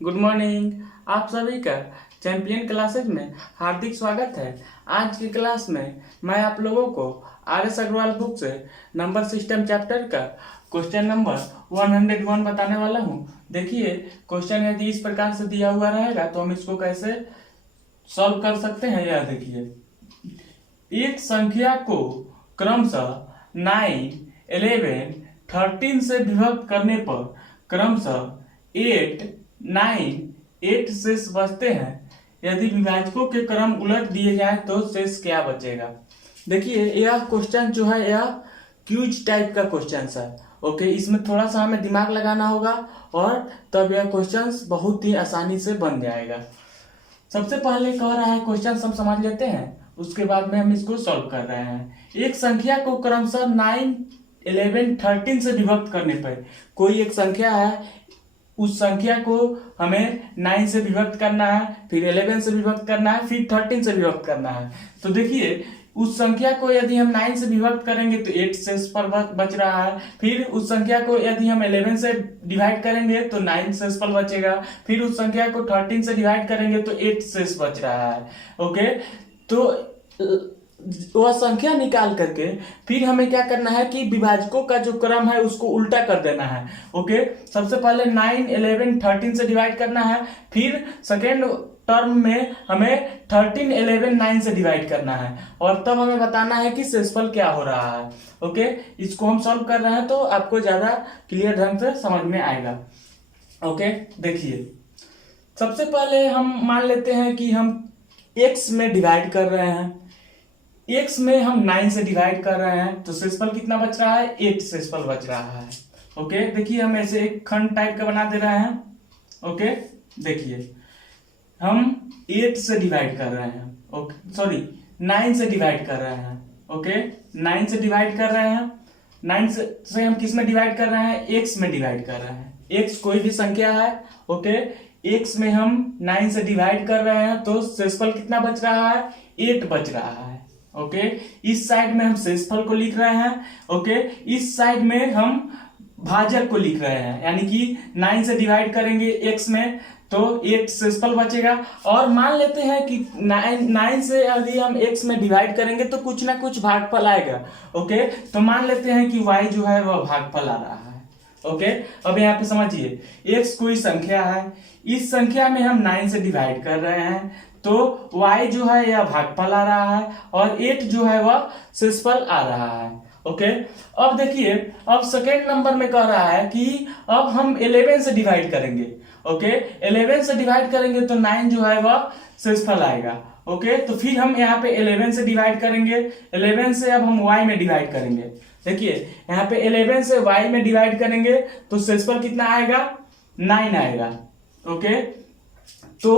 Good morning. आप सभी का चैंपियन क्लासेज में हार्दिक स्वागत है। आज की क्लास में मैं आप लोगों को RS अग्रवाल बुक से नंबर सिस्टम चैप्टर का क्वेश्चन नंबर 101 बताने वाला हूं। देखिए, क्वेश्चन यदि इस प्रकार से दिया हुआ रहेगा तो हम इसको कैसे सॉल्व कर सकते हैं। यह देखिए, एक संख्या को क्रमशः 9, 11, 13 से विभक्त करने पर क्रमशः 8, 9, 8 शेष बचते हैं। यदि विभाजकों के क्रम उलट दिए जाए तो शेष क्या बचेगा। देखिए, यह क्वेश्चन जो है यह क्यूज टाइप का क्वेश्चन है। ओके, इसमें थोड़ा सा हमें दिमाग लगाना होगा और तब यह क्वेश्चन बहुत ही आसानी से बन जाएगा। सबसे पहले कह रहा है क्वेश्चन सब समझ लेते हैं, उसके बाद में हम इसको सॉल्व कर रहे हैं। एक संख्या को क्रमशः 9, 11, 13 से विभक्त करने पर, कोई एक संख्या है, उस संख्या को हमें 9 से विभक्त करना है, फिर 11 से विभक्त करना है, फिर 13 से विभक्त करना है। तो देखिए, उस संख्या को यदि हम 9 से विभक्त करेंगे तो 8 शेष पर बच रहा है। फिर उस संख्या को यदि हम 11 से डिवाइड करेंगे तो 9 शेष पर बचेगा। फिर उस संख्या को 13 से डिवाइड करेंगे तो 8 शेष बच रहा है। ओके, तो वह संख्या निकाल करके फिर हमें क्या करना है कि विभाजकों का जो क्रम है उसको उल्टा कर देना है। ओके, सबसे पहले 9, 11, 13 से डिवाइड करना है, फिर सेकेंड टर्म में हमें 13, 11, 9 से डिवाइड करना है और तब हमें बताना है कि शेषफल क्या हो रहा है। ओके, इसको हम सॉल्व कर रहे हैं तो आपको ज्यादा क्लियर ढंग से समझ में आएगा। ओके, देखिए, सबसे पहले हम मान लेते हैं कि हम x में डिवाइड कर रहे हैं। x में हम 9 से डिवाइड कर रहे हैं तो शेषफल कितना बच रहा है, 8 शेषफल बच रहा है। ओके, देखिए, हम ऐसे एक खंड टाइप का बना दे रहे हैं। ओके, देखिए, हम 8 से डिवाइड कर रहे हैं। ओके, सॉरी, 9 से डिवाइड कर रहे हैं। ओके, 9 से डिवाइड कर रहे हैं। 9 से हम किस में डिवाइड कर रहे हैं, x में डिवाइड कर रहे हैं। x कोई भी संख्या है। ओके, x में हम 9 से डिवाइड कर रहे हैं तो शेषफल कितना बच रहा है, 8 बच रहा है। ओके, इस साइड में हम शेषफल को लिख रहे हैं। ओके, इस साइड में हम भाजक को लिख रहे हैं, यानी कि 9 से डिवाइड करेंगे x में तो 8 शेषफल बचेगा। और मान लेते हैं कि 9 से यदि हम x में डिवाइड करेंगे तो कुछ ना कुछ भागफल आएगा। ओके, तो मान लेते हैं कि y जो है वह भागफल आ रहा है। ओके, अब यहाँ पे समझिए, x कोई संख्या है, इस संख्या में हम 9 से डिवाइड कर रहे हैं तो y जो है यह भागफल आ रहा है और 8 जो है वह शेषफल आ रहा है। ओके, अब देखिए, अब सेकेंड नंबर में कह रहा है कि अब हम 11 से डिवाइड करेंगे। ओके, 11 से डिवाइड करेंगे तो 9 जो है वह शेषफल आएगा। ओके, तो फिर हम यहाँ पे 11 से डिवाइड करेंगे। 11 से अब हम y में डिवाइड करेंगे। देखिए, यहाँ पे 11 से y में डिवाइड करेंगे तो शेषफल कितना आएगा, 9 आएगा। ओके, तो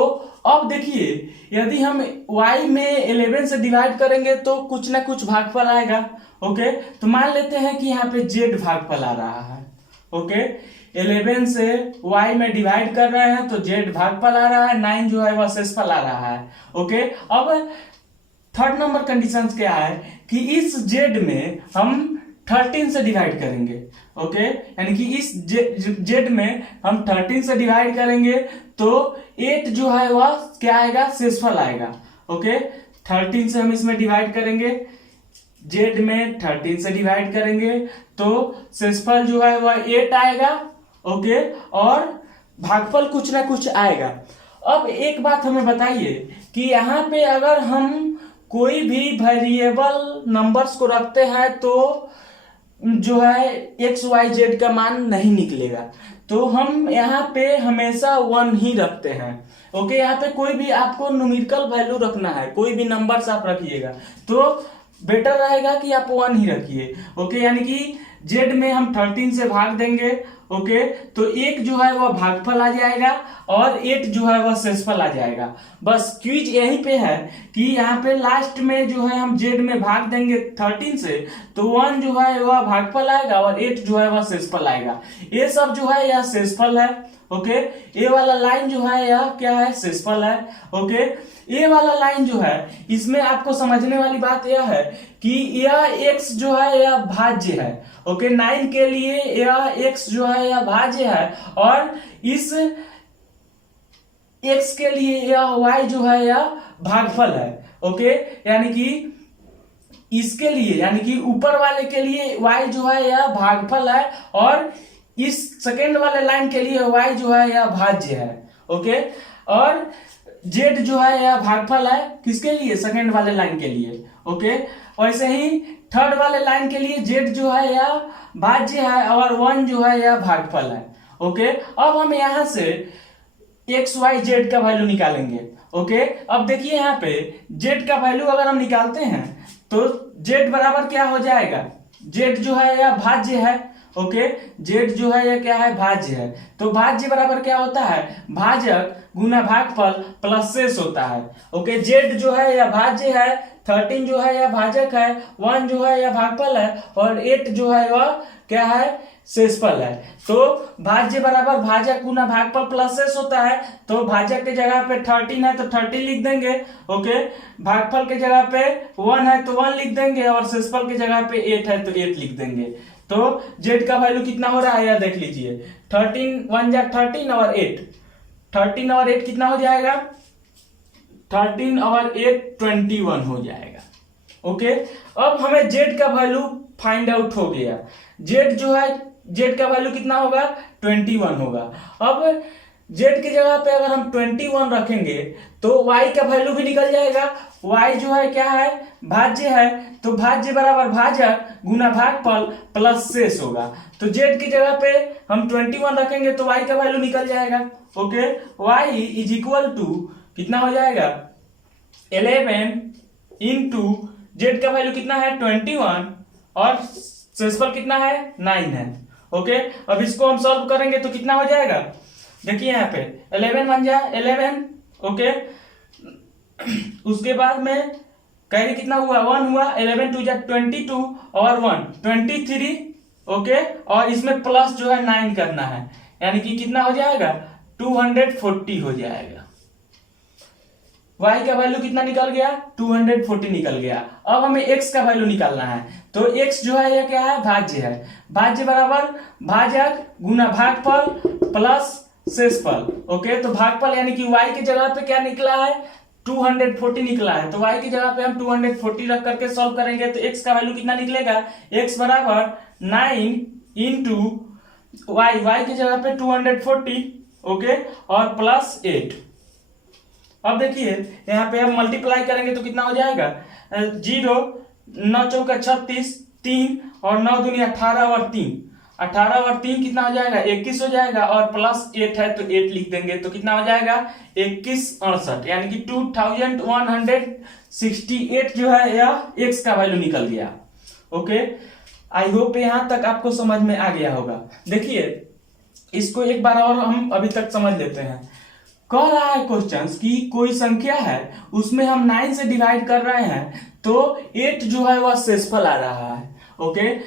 अब देखिए, यदि हम y में 11 से डिवाइड करेंगे तो कुछ ना कुछ भागफल आएगा। ओके, तो मान लेते हैं कि यहाँ पे z भागफल आ रहा है। ओके, 11 से y में डिवाइड कर रहे हैं तो z भागफल आ रहा है, 9 जो है वह शेषफल आ रहा है। ओके, अब थर्ड नंबर कंडीशन क्या है कि इस z में हम 13 से डिवाइड करेंगे। ओके, यानी कि इस z में हम 13 से डिवाइड करेंगे तो 8 जो है वह क्या आएगा, शेषफल आएगा। ओके, 13 से हम इसमें डिवाइड करेंगे, z में 13 से डिवाइड करेंगे तो शेषफल जो है वह 8 आएगा। ओके, और भागफल कुछ ना कुछ आएगा। अब एक बात हमें बताइए कि यहाँ पे अगर हम कोई भी वेरिएबल नंबर्स को रखते हैं तो जो है x y z का मान नहीं निकलेगा, तो हम यहाँ पे हमेशा 1 ही रखते हैं। ओके, यहाँ पे कोई भी आपको न्यूमेरिकल वैल्यू रखना है, कोई भी नंबर्स आप रखिएगा तो बेटर रहेगा कि आप 1 ही रखिए। ओके, यानी कि z में हम 13 से भाग देंगे। ओके, तो 1 जो है वह भागफल आ जाएगा और 8 जो है वह शेषफल आ जाएगा। बस क्विज यहीं पे है कि यहाँ पे लास्ट में जो है हम z में भाग देंगे 13 से तो 1 जो है वह भागफल आएगा और 8 जो है वह शेषफल आएगा। ये सब जो है यह शेषफल है। ओके, ये वाला लाइन जो है यह क्या है, शेषफल है। ओके, ये वाला लाइन जो है इसमें आपको समझने वाली बात यह है कि यह x जो है यह भाज्य है। ओके, 9 के लिए यह x जो है यह भाज्य है और इस x के लिए यह y जो है यह भागफल है। ओके, यानी कि इसके लिए यानी कि ऊपर वाले के लिए y जो है यह भागफल है और इस सेकेंड वाले लाइन के लिए y जो है यह भाज्य है। ओके, और z जो है यह भागफल है किसके लिए? सेकेंड वाले लाइन के लिए। ओके, वैसे ही थर्ड वाले लाइन के लिए z जो है यह भाज्य है और 1 जो है यह भागफल है। ओके, अब हम यहां से एक्स वाई जेड का वैल्यू निकालेंगे। ओके, अब देखिए यहाँ पे जेड का वैल्यू अगर हम निकालते हैं तो जेड बराबर क्या हो जाएगा? जेड जो है यह भाज्य है। ओके, जेड जो है यह क्या है? भाज्य है। तो भाज्य बराबर क्या होता है? भाजक गुना भागफल प्लस शेष होता है। ओके, जेड जो है यह भाज्य है, 13 जो है यह भाजक है, 1 जो है यह भागफल है और 8 जो है वह क्या है? शेषफल है। तो भाज्य बराबर भाजक गुना भागफल प्लस शेष होता है। तो भाजक के जगह पे 13 है तो 13 लिख देंगे। ओके, भागफल के जगह पे 1 है तो 1 लिख देंगे और शेषफल के जगह पे 8 है तो 8 लिख देंगे। तो जेड का वैल्यू कितना हो रहा है यह देख लीजिए, 13 1 जा 13 और 8, 13 और 8 कितना हो जाएगा? 13 और 8 21 हो जाएगा। ओके, अब हमें जेड का वैल्यू फाइंड आउट हो गया। जेड जो है, जेड का वैल्यू कितना होगा? 21 होगा। अब जेड की जगह पे अगर हम 21 रखेंगे तो वाई का वैल्यू भी निकल जाएगा। वाई जो है क्या है? भाज्य है। तो भाज्य बराबर भाजक गुना भागफल प्लस शेष होगा। तो जेड की जगह पे हम 21 रखेंगे तो वाई का वैल्यू निकल जाएगा। Okay, Y is equal to कितना हो जाएगा? 11 इंटू जेड का वैल्यू कितना है? 21 और शेषफल कितना है? 9 है। ओके, अब इसको हम सॉल्व करेंगे तो कितना हो जाएगा? देखिए यहाँ पे 11 बन जाए 11। ओके, उसके बाद में कैरी कितना हुआ? 1 हुआ। 11 2 जा 22 और 1 23। ओके, और इसमें प्लस जो है 9 करना है, यानी कि कितना हो जाएगा? 240 हो जाएगा। y का वैल्यू कितना निकल गया? 240 निकल गया। अब हमें x का वैल्यू निकालना है। तो x जो है यह क्या है? भाज्य है। भाज्य बराबर भाजक गुना भागफल प्लस शेषफल। ओके, तो भागफल यानी कि y की जगह पे क्या निकला है? 240 निकला है। तो y की जगह पे हम 240 रख करके सॉल्व करेंगे तो x का वैल्यू कितना निकलेगा? x बराबर 9 इंटू y की जगह पे 240। ओके, और प्लस 8। अब देखिए यहाँ पे हम मल्टीप्लाई करेंगे तो कितना हो जाएगा? 0 9 चौका 36, 3 और 9 दूनी 18 और 3, 18 और 3 कितना हो जाएगा? 21 हो जाएगा और प्लस 8 है तो 8 लिख देंगे तो कितना हो जाएगा? 21 68, यानी कि 2168 जो है यह x का वैल्यू निकल गया। ओके, आई होप यहां तक आपको समझ में आ गया होगा। देखिए इसको एक बार और हम अभी तक समझ लेते हैं। कह रहा है क्वेश्चन कि कोई संख्या है उसमें हम 9 से डिवाइड कर रहे हैं तो 8 जो है वह शेषफल आ रहा है। ओके,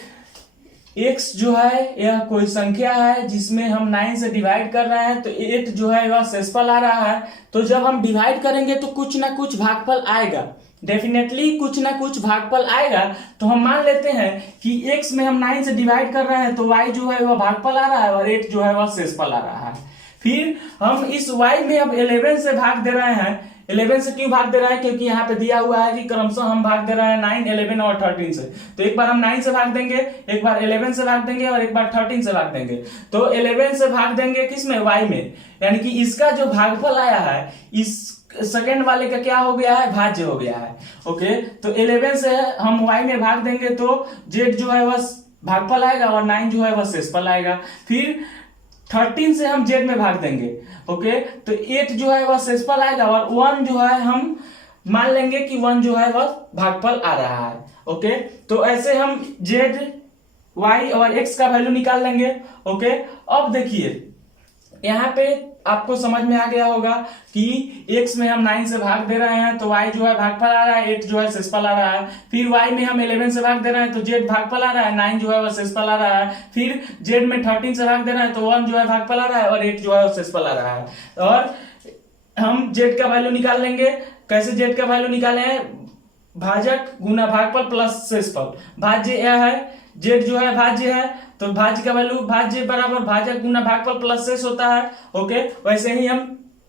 x जो है यह कोई संख्या है जिसमें हम 9 से डिवाइड कर रहे हैं तो 8 जो है वह शेषफल आ रहा है। तो जब हम डिवाइड करेंगे तो कुछ ना कुछ भागफल आएगा, डेफिनेटली कुछ ना कुछ भागफल आएगा। तो हम मान लेते हैं कि x में हम 9 से डिवाइड कर रहे हैं तो y जो है वह भागफल आ रहा है और 8 जो है वह शेषफल आ रहा है। फिर हम इस y में अब 11 से भाग दे रहे हैं। 11 से क्यों भाग दे रहे हैं? क्योंकि यहाँ पे दिया हुआ है कि क्रमशः हम भाग दे रहे हैं 9, 11 और 13 से। तो एक बार हम 9 से भाग देंगे, एक बार 11 से भाग देंगे और एक बार 13 से भाग देंगे। तो 11 से भाग देंगे किस में? y में, यानी कि इसका जो भागफल आया है इस सेकेंड वाले का क्या हो गया है? भाज्य हो गया है। ओके, तो 11 से हम y में भाग देंगे तो z जो है वह भागफल आएगा और 9 जो है वह शेषफल आएगा। फिर 13 से हम z में भाग देंगे। ओके, तो 8 जो है वह शेषफल आएगा और 1 जो है हम मान लेंगे कि 1 जो है वह भागफल आ रहा है। ओके, तो ऐसे हम z, y और x का वैल्यू निकाल लेंगे। ओके, अब देखिए यहाँ पे आपको समझ में आ गया होगा कि x में हम 9 से भाग दे रहे हैं तो y जो है भागफल आ रहा है, 8 जो है शेषफल आ रहा है। फिर y में हम 11 से भाग दे रहे हैं तो z भागफल आ रहा है, 9 जो है वह शेषफल आ रहा है। फिर z में 13 से भाग दे रहे हैं तो 1 जो है भागफल आ रहा है और 8 जो है शेषफल आ रहा है। और हम z का वैल्यू निकाल लेंगे। कैसे z का वैल्यू निकाले हैं? भाजक गुना भागफल प्लस शेषफल। भाज्य यह है, z जो है भाज्य है तो भाज्य का वैल्यू भाज्य बराबर भाजक गुना भागफल प्लस शेष होता है। ओके, वैसे ही हम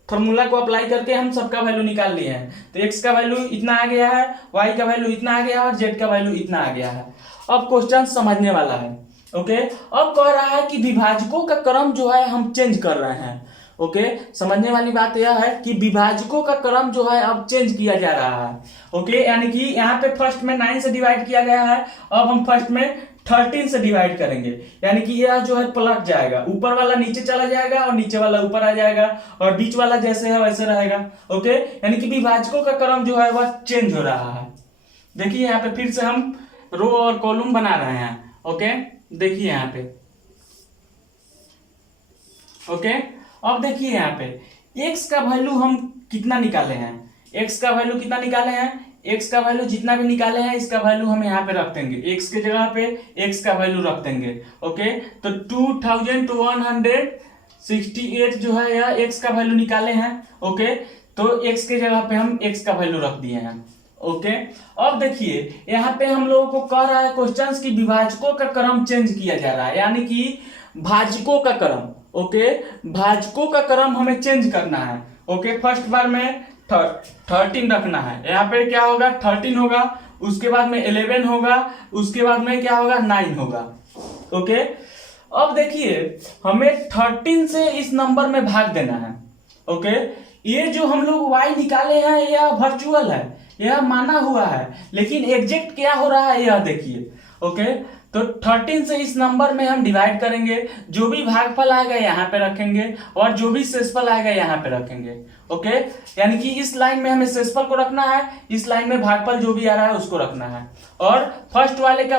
फॉर्मूला को अप्लाई करके हम सबका वैल्यू निकाल लिए हैं। तो x का वैल्यू इतना आ गया है, y का वैल्यू इतना आ गया है और z का वैल्यू इतना आ गया है। अब क्वेश्चन समझने वाला है। ओके, अब कह रहा है कि विभाजकों का क्रम जो है हम चेंज कर रहे हैं। ओके, समझने वाली बात यह है कि विभाजकों का क्रम जो है अब चेंज किया जा रहा है। ओके, यानी कि यहाँ पे फर्स्ट में 9 से डिवाइड किया गया है, अब हम फर्स्ट में 13 से डिवाइड करेंगे, यानी कि यह जो है पलट जाएगा, ऊपर वाला नीचे चला जाएगा और नीचे वाला ऊपर आ जाएगा और बीच वाला जैसे है वैसे रहेगा। ओके, यानी कि विभाजकों का क्रम जो है वह चेंज हो रहा है। देखिए यहाँ पे फिर से हम रो और कॉलम बना रहे हैं। ओके, देखिए यहाँ पे। ओके, अब देखिए यहाँ पे x का वैल्यू हम कितना निकाले हैं, x का वैल्यू कितना निकाले हैं, x का वैल्यू जितना भी निकाले हैं इसका वैल्यू हम यहाँ पे रख देंगे, x के जगह पे x का वैल्यू रख देंगे। ओके, तो 2168 जो है यह x का वैल्यू निकाले हैं। ओके, तो x के जगह पे हम x का वैल्यू रख दिए हैं। ओके, अब देखिए यहाँ पे हम लोगों को कह रहा है क्वेश्चंस की विभाजकों का क्रम चेंज किया जा रहा है, यानी कि भाजकों का क्रम। ओके, भाजकों का क्रम हमें चेंज करना है। ओके, फर्स्ट बार में 13 रखना है, यहाँ पे क्या होगा 13 होगा, उसके बाद में 11 होगा, उसके बाद में क्या होगा 9 होगा। ओके, अब देखिए हमें 13 से इस नंबर में भाग देना है। ओके, ये जो हम लोग y निकाले हैं यह वर्चुअल है, यह माना हुआ है, लेकिन एग्जैक्ट क्या हो रहा है यह देखिए। ओके, तो 13 से इस नंबर में हम डिवाइड करेंगे, जो भी भागफल आएगा यहाँ पे रखेंगे और जो भी शेषफल आएगा यहाँ पे रखेंगे। ओके, यानी कि इस लाइन में हमें शेषफल को रखना है, इस लाइन में भागफल जो भी आ रहा है उसको रखना है, और फर्स्ट वाले का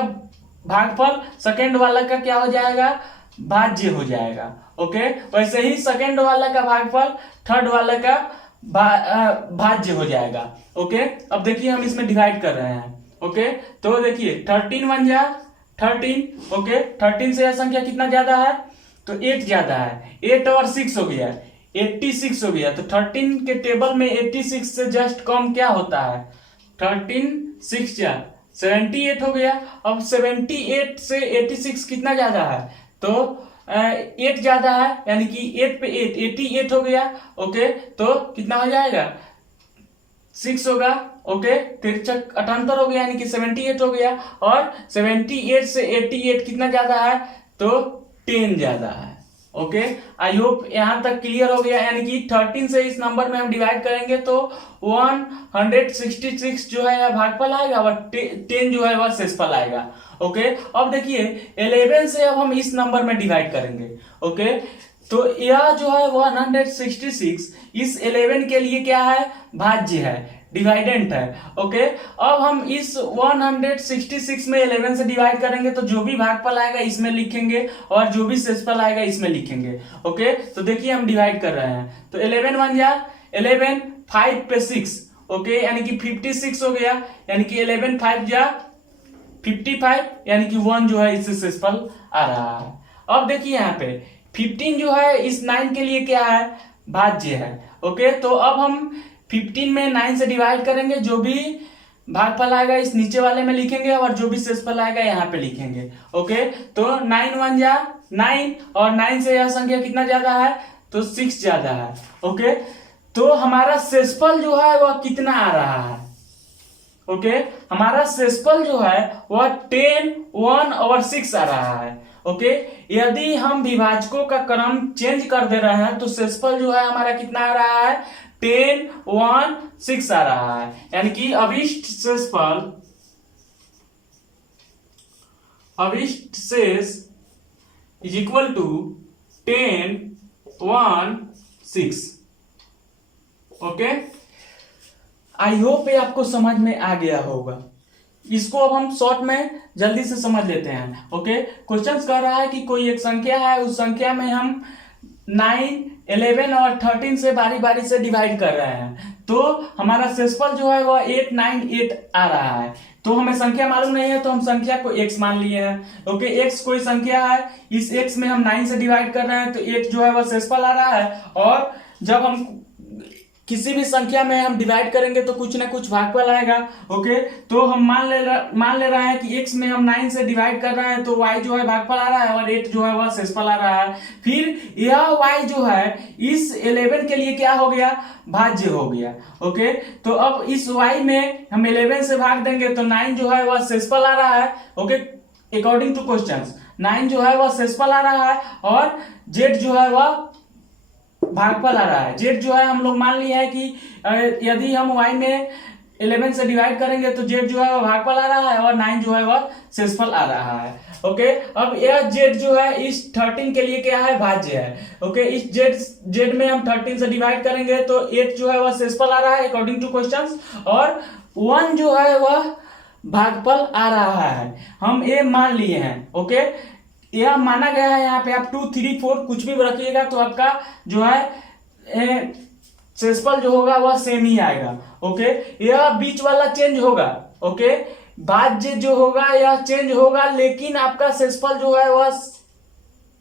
भागफल सेकेंड वाला का क्या हो जाएगा, भाज्य हो जाएगा। ओके, वैसे ही सेकेंड वाला का भागफल थर्ड वाले का भाज्य हो जाएगा। ओके, अब देखिए हम इसमें डिवाइड कर रहे हैं। ओके, तो देखिए 13 1 जा 13। ओके, 13 से यह संख्या कितना ज्यादा है, तो 8 ज्यादा है, 8 और 6 हो गया, 86 हो गया। तो 13 के टेबल में 86 से जस्ट कम क्या होता है, 13 6 जा 78 हो गया। अब 78 से 86 कितना ज्यादा है, तो 8 ज्यादा है, यानी कि 8 पे 8 88 हो गया। ओके, तो कितना हो जाएगा 6 होगा। ओके, 63 78 हो गया, यानी कि 78 हो गया, और 78 से 88 कितना ज्यादा है, तो 10 ज्यादा है। ओके, आई होप यहां तक क्लियर हो गया। यानी कि 13 से इस नंबर में हम डिवाइड करेंगे तो 166 जो है भागफल आएगा और 10 जो है वह शेषफल आएगा। ओके, अब देखिए 11 से अब हम इस नंबर में डिवाइड करेंगे। ओके, तो यह जो है 166 इस 11 के लिए क्या है, भाज्य है, डिवाइडेंट है। ओके, अब हम इस 166 में 11 से डिवाइड करेंगे तो जो भी भागफल आएगा इसमें लिखेंगे और जो भी शेषफल आएगा इसमें लिखेंगे। ओके, तो देखिए हम डिवाइड कर रहे हैं, तो 11 1 जा 11, 5 पे 6। ओके, यानी कि 56 हो गया, यानी कि 11 5 जा 55, यानी कि 1 जो है इससे शेषफल आ रहा है। अब देखिए यहाँ पे 15 जो है इस 9 के लिए क्या है, भाज्य है। ओके, तो अब हम 15 में 9 से डिवाइड करेंगे, जो भी भागफल आएगा इस नीचे वाले में लिखेंगे और जो भी शेषफल आएगा यहाँ पे लिखेंगे। ओके, तो 9 1 जा 9, और 9 से यह संख्या कितना ज्यादा है, तो 6 ज्यादा है। ओके, तो हमारा शेषफल जो है वह कितना आ रहा है, ओके, हमारा शेषफल जो है वह 10 1 और 6 आ रहा है। ओके, यदि हम विभाजकों का क्रम चेंज कर दे रहे हैं तो शेषफल जो है हमारा कितना आ रहा है, 10 1 6 आ रहा है, यानी कि अभिष्ट शेष is equal to 10 1 6। Okay, I hope ये आपको समझ में आ गया होगा। इसको अब हम शॉर्ट में जल्दी से समझ लेते हैं। ओके, क्वेश्चन कह रहा है कि कोई एक संख्या है, उस संख्या में हम 9 11 और 13 से बारी बारी से डिवाइड कर रहे हैं, तो हमारा शेषफल जो है वह 8 9 8 आ रहा है। तो हमें संख्या मालूम नहीं है तो हम संख्या को x मान लिए हैं। ओके, x कोई संख्या है, इस x में हम 9 से डिवाइड कर रहे हैं तो 8 जो है वह शेषफल आ रहा है, और जब हम किसी भी संख्या में हम डिवाइड करेंगे तो कुछ ना कुछ भागफल आएगा। ओके, तो हम मान ले रहे हैं कि x में हम 9 से डिवाइड कर रहे हैं तो y जो है भागफल आ रहा है और 8 जो है वह शेषफल आ रहा है। फिर यह y जो है इस 11 के लिए क्या हो गया, भाज्य हो गया। ओके, तो अब इस y में हम 11 से भाग देंगे तो 9 जो है वह शेषफल आ रहा है। ओके, अकॉर्डिंग टू क्वेश्चंस 9 जो है वह शेषफल आ रहा है और z जो है वह भागफल आ रहा है। z जो है हम लोग मान लिया है कि यदि हम y में 11 से डिवाइड करेंगे तो z जो है वह भागफल आ रहा है और 9 जो है वह शेषफल आ रहा है। ओके, अब यह z जो है इस 13 के लिए क्या है, भाज्य है। ओके, इस z में हम 13 से डिवाइड करेंगे तो 8 जो है वह शेषफल आ रहा है अकॉर्डिंग टू क्वेश्चंस और 1 जो है वह भागफल आ रहा है। हम ये मान लिए हैं। ओके, यह माना गया है। यहाँ पे आप 2, 3, 4 कुछ भी रखिएगा तो आपका जो है शेषफल जो होगा वह सेम ही आएगा। ओके, यह बीच वाला चेंज होगा। ओके, भाज्य जो होगा यह चेंज होगा लेकिन आपका शेषफल जो है वह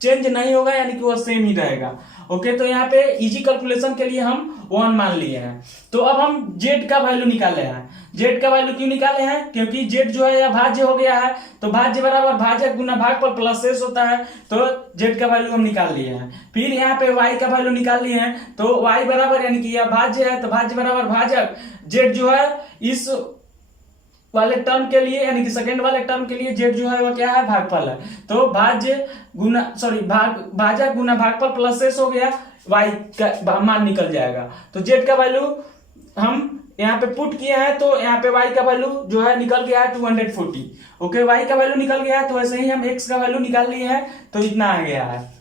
चेंज नहीं होगा, यानी कि वह सेम ही रहेगा। ओके, तो यहाँ पे इजी कैलकुलेशन के लिए हम 1 मान लिए हैं। तो अब हम z का वैल्यू निकाले हैं। z का वैल्यू क्यों निकाले हैं, क्योंकि z जो है यह भाज्य हो गया है तो भाज्य बराबर भाजक गुना भागफल प्लस शेष होता है, तो z का वैल्यू हम निकाल लिए हैं। फिर यहाँ पे y का वैल्यू निकाल लिए हैं तो y बराबर यानी कि यह भाज्य है तो भाज्य बराबर भाजक z जो है इस वाले टर्म के लिए यानी कि सेकंड वाले टर्म के लिए z जो है वह क्या है, भागफल है। तो भाजक गुना भागफल प्लस शेष हो गया, y का मान निकल जाएगा। तो z का वैल्यू हम यहाँ पे पुट किए हैं तो यहाँ पे y का वैल्यू जो है निकल गया है 240। ओके, y का वैल्यू निकल गया है तो वैसे ही हम x का वैल्यू निकाल लिए हैं तो इतना आ गया है।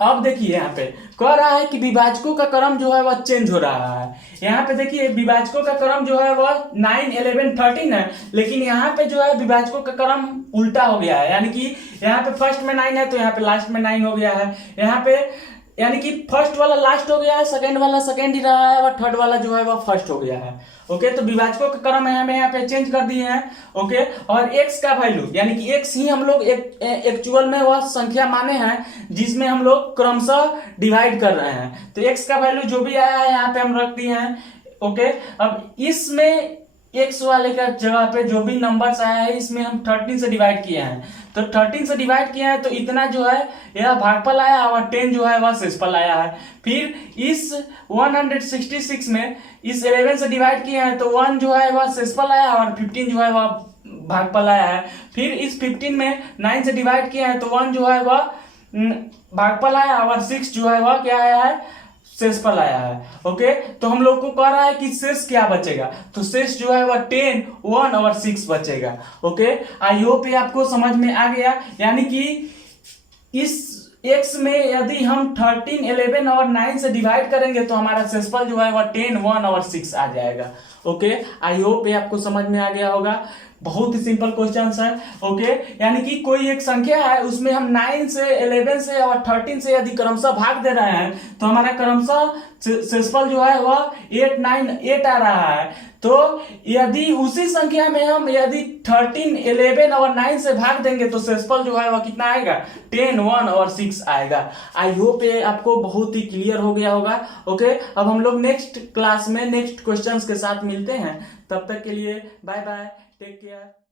अब देखिए यहाँ पे कह रहा है कि विभाजकों का क्रम जो है वह चेंज हो रहा है। यहाँ पे देखिए विभाजकों का क्रम जो है वह 9, 11, 13 है, लेकिन यहाँ पे जो है विभाजकों का क्रम उल्टा हो गया है। यानी कि यहाँ पे फर्स्ट में 9 है तो यहाँ पे लास्ट में 9 हो गया है। यहाँ पे यानी कि फर्स्ट वाला लास्ट हो गया है, सेकंड वाला सेकंड ही रहा है और थर्ड वाला जो है वह फर्स्ट हो गया है। ओके, तो विभाजकों का क्रम हमें यहाँ पे चेंज कर दिए हैं। ओके, और x का वैल्यू यानी कि x ही हम लोग एक्चुअल में वह संख्या माने हैं जिसमें हम लोग क्रमशः डिवाइड कर रहे हैं। तो x का वैल्यू जो भी आया है यहाँ पे हम रख दिए हैं। ओके, अब इसमें x वाले का जगह पे जो भी नंबर्स आया है इसमें हम 13 से डिवाइड किए हैं। तो 13 से डिवाइड किया है तो इतना जो है यह भागफल आया और 10 जो है वह शेषफल आया है। फिर इस 166 में इस 11 से डिवाइड किया है तो 1 जो है वह शेषफल आया और 15 जो है वह भागफल आया है। फिर इस 15 में 9 से डिवाइड किया है तो 1 जो है वह भागफल आया और 6 जो है वह क्या आया है, शेषफल आया है। ओके, तो हम लोग को कह रहा है कि शेष क्या बचेगा, तो शेष जो है वह 10, 1 और 6 बचेगा। ओके, आई होप ये आपको समझ में आ गया। यानी कि इस x में यदि हम 13, 11 और 9 से डिवाइड करेंगे तो हमारा शेषफल जो है वह 10, 1 और 6 आ जाएगा। ओके, आई होप ये आपको समझ में आ गया होगा। बहुत ही सिंपल क्वेश्चन है। ओके, यानी कि कोई एक संख्या है उसमें हम 9 से 11 से और 13 से यदि क्रमशः भाग दे रहे हैं तो हमारा क्रमशः शेषफल जो है वह 8, 9, 8 आ रहा है। तो यदि उसी संख्या में हम यदि 13, 11 और 9 से भाग देंगे तो शेषफल जो है वह कितना आएगा, 10, 1 और 6 आएगा। आई होप ये आपको बहुत ही क्लियर हो गया होगा। ओके, अब हम लोग नेक्स्ट क्लास में नेक्स्ट क्वेश्चंस के साथ मिलते हैं। तब तक के लिए बाय बाय, टेक केयर।